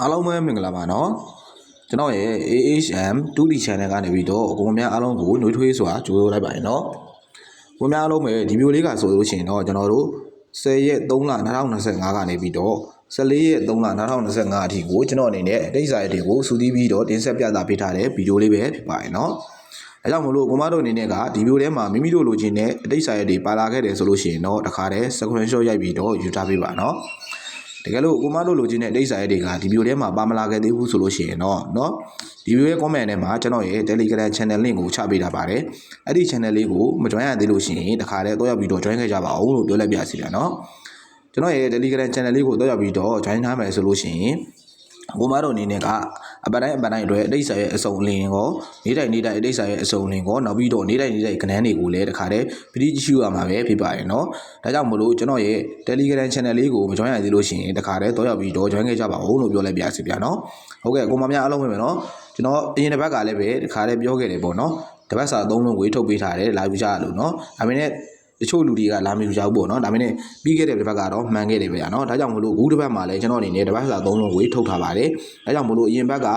အားလုံးပဲမင်္ဂလာပါနော်ကျွန်တော်ရဲ့ AHM 2D channel ကနေပြီးတော့အကုန်များအားလုံးကိုနှွေးထွေးစွာကြိုးလိုက်ပါတယ်နော်ကိုများအားလုံးပဲဒီဗီဒီယိုလေးကဆိုလို့ရှိရင်တော့ကျွန်တော်တို့10ရက်3လ2025ကနေပြီးတော့14ရက်3လ2025အထိကိုကျွန်တော်အနေနဲ့အတိတ်စာရက်တွေကိုစူးစီးပြီးတော့တင်ဆက်ပြသပေးထားတဲ့ဗီဒီယိုလေးပဲဖြစ်ပါတယ်နော်အဲကြောင့်မလို့ကိုမတို့အနေနဲ့ကဒီဗီဒီယိုထဲမှာမိမိတို့လိုချင်တဲ့အတိတ်စာရက်တွေပါလာခဲ့တယ်ဆိုလို့ရှိရင်တော့တခါတည်း screenshot ရိုက်ပြီးတော့ယူထားပေးပါနော် တကယ်လို့ကိုမတို့လိုချင်တဲ့ဒိတ်စာရဲတွေကဒီဗီဒီယိုထဲမှာပါမလာခဲ့သေးဘူးဆိုလို့ရှိရင်တော့เนาะဒီဗီဒီယိုရဲ့ comment ထဲမှာကျွန်တော်ရဲ့ Telegram channel link ကိုချပေးထားပါတယ်အဲ့ဒီ channel လေးကိုမ join ရသေးလို့ရှိရင်တခါတည်းတော့ရောက်ပြီးတော့ join ခဲ့ကြပါဦးလို့ပြောလိုက်ပြစီဗျာเนาะကျွန်တော်ရဲ့ Telegram channel လေးကိုတော့ရောက်ပြီးတော့ join ထားမယ်ဆိုလို့ရှိရင်ကိုမတို့အနေနဲ့က အပတိုင်းအပတိုင်းအတွက်အတိတ်စာရဲ့အစုံအလင်ကိုနေတိုင်းနေတိုင်းအတိတ်စာရဲ့အစုံအလင်ကိုနောက်ပြီးတော့နေတိုင်းနေတိုင်းကဏ္ဍတွေကိုလည်းတခါတည်းပရိကြည့်ရှုရမှာပဲဖြစ်ပါတယ်เนาะဒါကြောင့်မလို့ကျွန်တော်ရဲ့ Telegram channel လေးကိုမ join ရသေးလို့ရှိရင်တခါတည်းတော့ရောက်ပြီးတော့ join ခဲ့ကြပါဦးလို့ပြောလိုက်ပြစီဗျာเนาะဟုတ်ကဲ့ကိုမများအားလုံးပဲမယ်เนาะကျွန်တော်အရင်တစ်ပတ်ကလည်းပဲတခါတည်းပြောခဲ့တယ်ပေါ့เนาะတစ်ပတ်စာသုံးလုံးကိုထုတ်ပေးထားတယ်လာယူကြရလို့เนาะဒါပေမဲ့ တချို့လူတွေကလာမယူကြဘူးပေါ့နော်ဒါပေမဲ့ပြီးခဲ့တဲ့တစ်ပတ်ကတော့မှန်ခဲ့တယ်ဗျာနော်ဒါကြောင့်မလို့အခုတစ်ပတ်မှာလည်းကျွန်တော်အနေနဲ့တစ်ပတ်စာသုံးလုံးကိုထုတ်ထားပါတယ်ဒါကြောင့်မလို့အရင်ဘက်က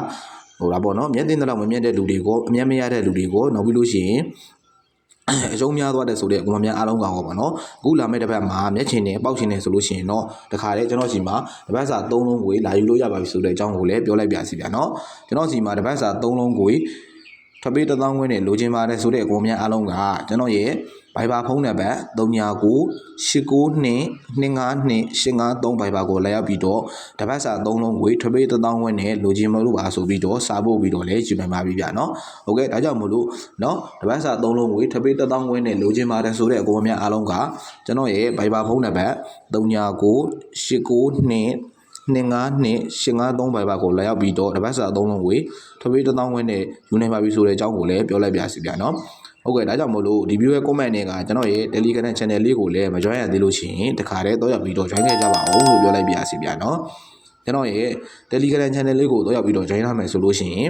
ဟိုဒါပေါ့နော်မျက်တင်တဲ့လောက်မမျက်တဲ့လူတွေကိုအမျက်မရတဲ့လူတွေကိုနောက်ပြီးလို့ရှိရင်အကျုံးများသွားတဲ့ဆိုတဲ့ကိုမများအားလုံးကောင်းပါပါနော်အခုလာမယ့်တစ်ပတ်မှာမျက်ချင်နဲ့ပေါက်ချင်နဲ့ဆိုလို့ရှိရင်တော့တခါတည်းကျွန်တော်စီမှာတစ်ပတ်စာ၃လုံးကိုလာယူလို့ရပါပြီဆိုတဲ့အကြောင်းကိုလည်းပြောလိုက်ပြစီဗျာနော်ကျွန်တော်စီမှာတစ်ပတ်စာ၃လုံးကို ထပ်ပေးတစ်သောင်းခွင်းနဲ့လိုချင်ပါတယ်ဆိုတဲ့ကိုမများအားလုံးကကျွန်တော်ရဲ့ Viber ဖုန်းနံပါတ်399892252853 Viber ကိုလာရောက်ပြီးတော့တပတ်စာ3လုံးကိုထပ်ပေး1000ဝန်းနဲ့လိုချင်မလို့ပါဆိုပြီးတော့စာပို့ပြီးတော့လည်းယူနိုင်ပါပြီဗျာနော်။ဟုတ်ကဲ့ဒါကြောင့်မို့လို့နော်တပတ်စာ3လုံးကိုထပ်ပေး1000ဝန်းနဲ့လိုချင်ပါတယ်ဆိုတဲ့အကောအများအားလုံးကကျွန်တော်ရဲ့ Viber ဖုန်းနံပါတ်399892 နှင်ငါးနှစ်ရှင်ငါးသုံးပိုင်ပါကိုလာရောက်ပြီးတော့တပတ်စာအသုံးလုံးကိုထပ်ပြီးတစ်သောင်းဝန်းနဲ့ယူနိုင်ပါပြီဆိုတဲ့အကြောင်းကိုလည်းပြောလိုက်ပြစီဗျာနော်ဟုတ်ကဲ့ဒါကြောင့်မို့လို့ဒီ view ရဲ့ comment တွေကကျွန်တော်ရဲ့ Telegram channel လေးကိုလည်းမ join ရသေးလို့ရှိရင်တခါတည်းတော့ရောက်ပြီးတော့ join ခဲ့ကြပါအောင်လို့ပြောလိုက်ပြစီဗျာနော် ကျွန်တော်ရဲ့ Telegram channel လေးကိုတော့ရောက်ပြီးတော့ join ထားမယ်ဆိုလို့ရှိရင်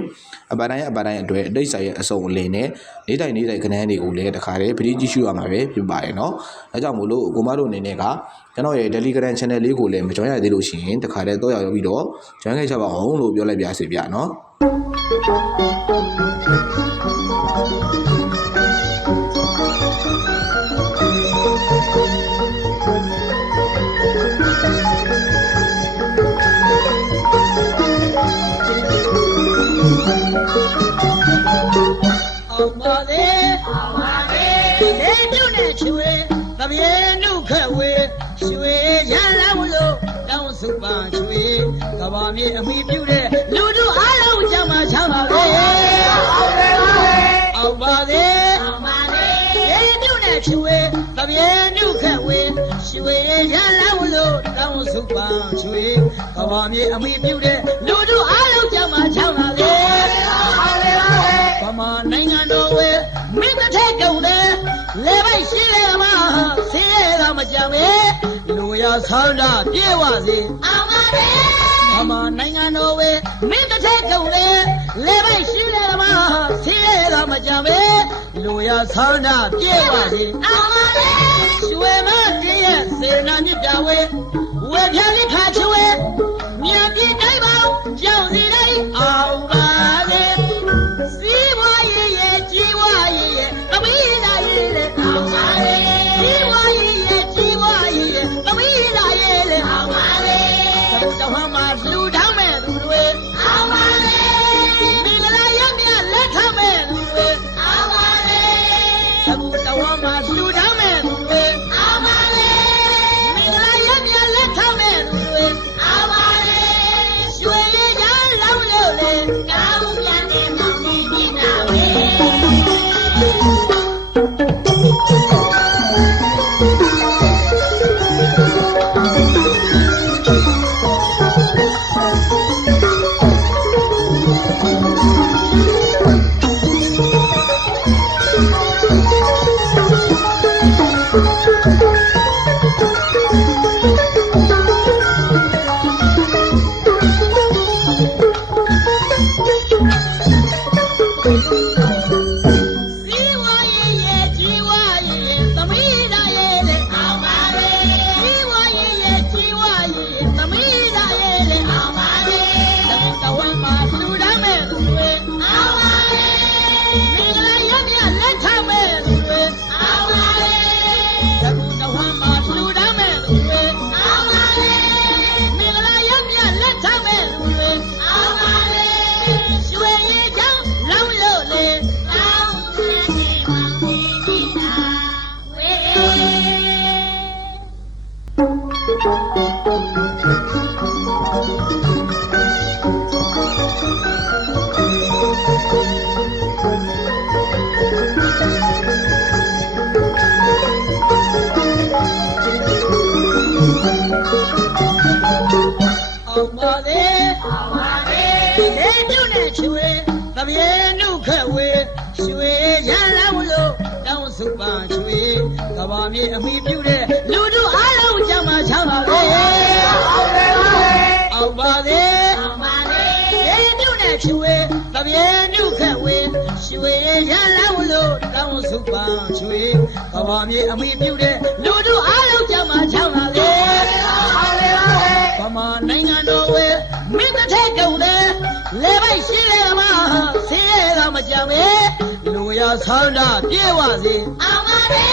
အပတိုင်းအပတိုင်းအတွက်အတိတ်ဆိုင်ရဲ့အစုံအလင်နဲ့နေတိုင်းနေတိုင်းခဏန်းတွေကိုလည်းတခါတည်းပရိကြည့်ရှုရမှာပဲဖြစ်ပါတယ်เนาะအဲကြောင့်မို့လို့ကိုမတို့အနေနဲ့ကကျွန်တော်ရဲ့ Telegram channel လေးကိုလည်းမ join ရသေးလို့ရှိရင်တခါတည်းတော့ရောက်ပြီးတော့ join ခဲ့ကြပါအောင်လို့ပြောလိုက်ပြစီဗျာเนาะ အောင်ပါလေအောင်ပါလေနေညွတ်နဲ့ချွေသပြေနုခက်ဝေရွှေရလာဝလို့တောင်းစုပါချွေကဘာမြေအမိပြုတဲ့လူတို့အားလုံးကြမှာချမ်းပါလေအောင်ပါလေအောင်ပါလေနေညွတ်နဲ့ချွေသပြေနုခက်ဝေရွှေရလာဝလို့တောင်းစုပါချွေကဘာမြေအမိပြုတဲ့လူတို့အားလုံးကြမှာချမ်းပါ င်းရဲတာမကြံပဲလူရဆန္ဒပြေဝစေအောင်ပါလေဗမာနိုင်ငံတော်ဝဲမင်းတစ်ထက်ကုန်တယ်လေပိုက်ရှိလေမှာဆင်းရဲတာမကြံပဲလူရဆန္ဒပြေဝစေအောင်ပါလေရွှေမတည်းရဲ့စေနာမြစ်ပြဝဲဝဲပြလိခါချွေ လို့ အောင်ပါလေအောင်ပါလေဒေတုနဲ့ချွေတပြေနုခက်ဝေရွှေရလောင်းလို့တောင်းစုပါချွေကဘာမြေအမိပြုတဲ့လူတို့အားလုံးကြမှာချပါလေအောင်ပါလေအောင်ပါလေအောင်ပါလေဒေတုနဲ့ချွေတပြေနုခက်ဝေရွှေရလောင်းလို့တောင်းစုပါချွေကဘာမြေအမိပြုတဲ့လူတို့အားလုံး လေပိုက်ရှိလေမှာဆေးရကမကြမ်းပဲလူရဆောင်းတာပြေဝစေအောင်ပါလေ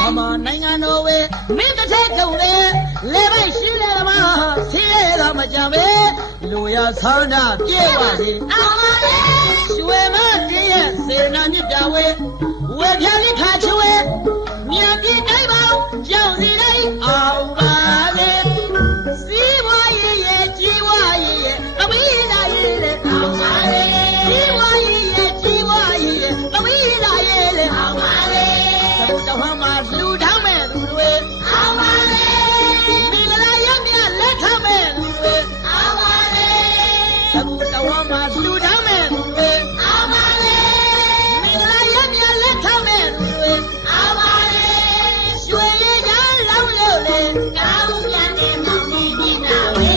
ဗမာနိုင်ငံတော်ဝဲမင်းတစ်ထက်ကုန်တယ်လေပိုက်ရှိလေမှာဆေးရကမကြမ်းပဲလူရဆောင်းတာပြေဝစေအောင်ပါလေရွှေမတည်းရဲ့စေနာမြစ်တာဝဲဝဲပြလိခါချွေ ဟမှာလူထောင်းမဲ့သူတွေအောင်ပါလေမင်္ဂလာရမြလက်ထမဲ့သူတွေအောင်ပါလေသဘုတော်ဟမှာလူထောင်းမဲ့သူတွေအောင်ပါလေမင်္ဂလာရမြလက်ထမဲ့သူတွေအောင်ပါလေရွှေရည်ချမ်းလောင်းလို့လေကောင်းပြန်တဲ့မောင်နေနေတာဝေ